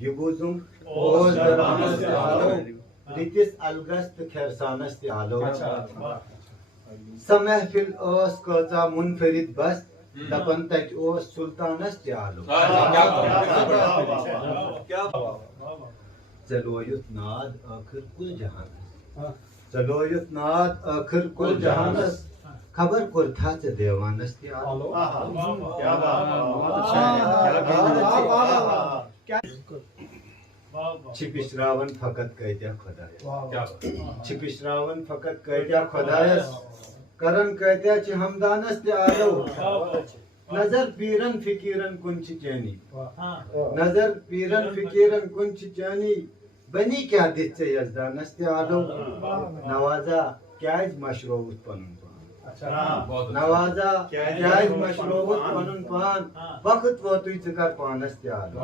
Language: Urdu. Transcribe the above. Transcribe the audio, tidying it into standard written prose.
یہ بوزم اوس زبانس تہ آلو رتس الگس تہ کھرسانس تہ آلو سہ محفل اوس کۭژاہ منفرد بس دپن تتہِ اوس سلطانس تہ آلو ژلویُتھ ناد ٲخر کُل جہانس ژلویُتھ ناد ٲخر کُل جہانس خبر کوٚرتھا ژےٚ دیوانس تہ آلو چھ پشراون فقط کۭتیاہ خۄدایس چھ پشراون فقط کۭتیاہ خۄدایس کرن کۭتیاہ چھ ہمدانس تہ آلو نظر پیرن فقیرن کُن چھ چٲنی نظر پیرن فقیرن کُن چھ چٲنی بنی کیاہ دِتھ ژےٚ یزدانس تہ آلو نوازا کیازِ مشرووُتھ پنُن پان نوازا کیازِ مشرووُتھ پنُن پان وقت ووتُے ژٕ کر پانس تہ آلو